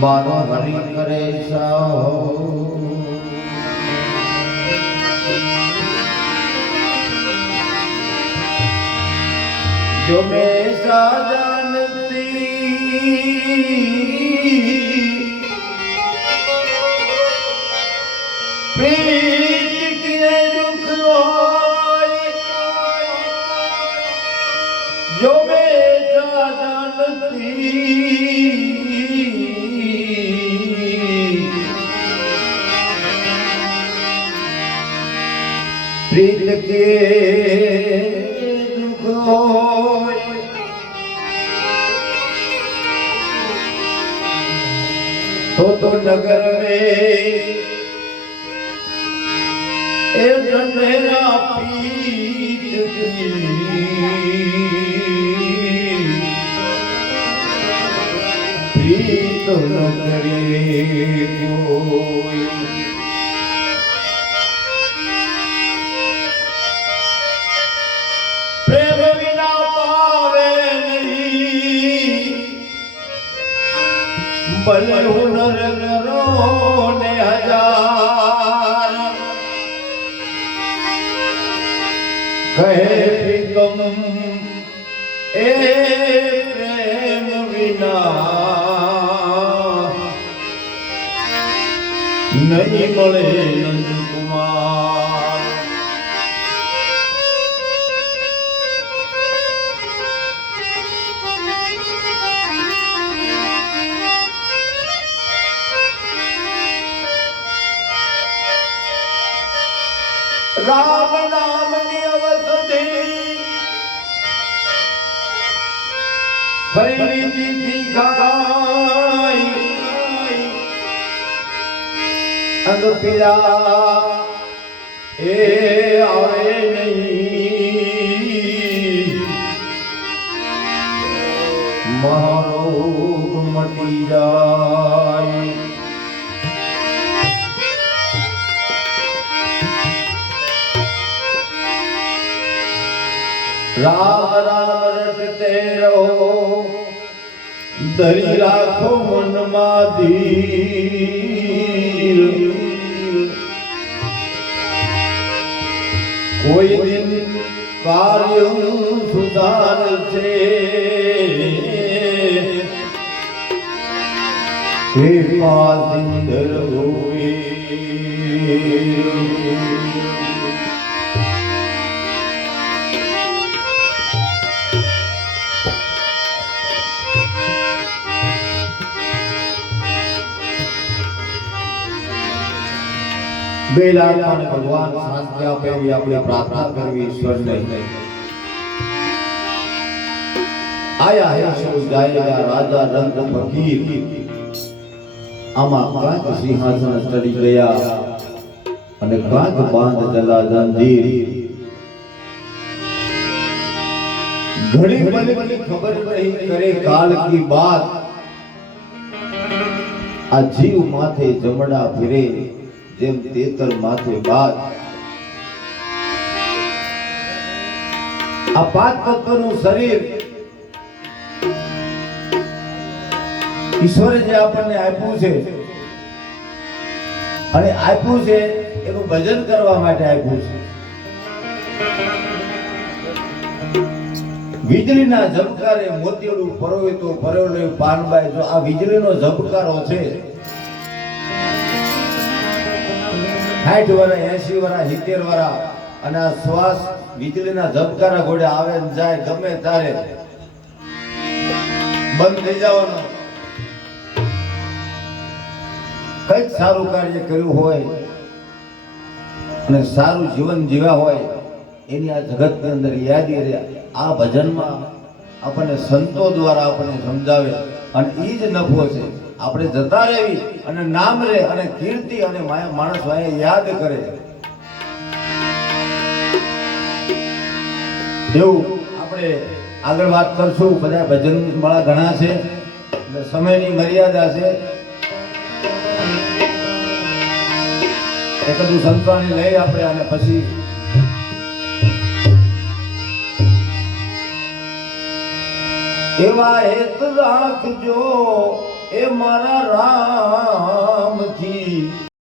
મારો હરી કરે સાહો જો મે સાજનતી પ્રેમ પ્રીત કે તો તો નગર રે એ જનેરા પીત પ્રીત ન કરે કોઈ પ્રેમ વિના પાવે નહીં ભલે હુનર પ્રેમ વિના નહીં મળે નંદકુમાર રામ નામની અવસથી ફરીથી ગાય અંગ પીડા, એ આવે નહીં. મહારોગ મટી જાય. રામ રામ રટતે રહો ધરી રાખો મનમાં ધીર. કોઈ દિન કાર્ય સુધાર છે? કૃપા સિંદર હોય. બેલા અને ભગવાન શાંતિ આપે એવી આપણે પ્રાર્થના કરવી ઈશ્વરને આયા હે સૌ જાયેલા રાજા રંગ ફકીર આમાં કાંક સિંહાસન ચડી ગયા અને કાંક બાંધ જલા જંજીર ઘડી પલ ખબર નહીં કરે કાલ કી બાત આ જીવ માથે જમડા ફિરે જેમ તેતર માથે બાદ. આ પાંચ તત્વનું શરીર ઈશ્વરે જે આપણને આપ્યું છે, અને આપ્યું છે એનું ભજન કરવા માટે આપ્યું છે. વીજળીના ઝબકારે મોતીડું પરોવે તો પરોવે, પાનબાઈ, જો આ વીજળીનો ઝબકારો છે સાઠ વર્ષ એસી વર્ષ સિત્તેર વર્ષ અને આ શ્વાસ વીજળીના ઝબકારા ઘોડે આવે ને જાય, ગમે તારે બંધ થઈ જવાનો. કંઈક સારું કાર્ય કર્યું હોય અને સારું જીવન જીવ્યા હોય, એની આ જગતની અંદર યાદી રહે આ ભજનમાં આપણને સંતો દ્વારા આપણને સમજાવે. અને એ જ નફો છે. આપણે જતા રહેવી અને નામ રે અને કીર્તિ અને માયા માણસ વાયા યાદ કરે. એવું આપણે આગળ વાત કરશું. બધા ભજન વાળા ઘણા છે. સમયની મર્યાદા છે. એકદું સંતવાણી લઈ આપણે અને પછી એવા હેત રાખજો. એ મારા રામથી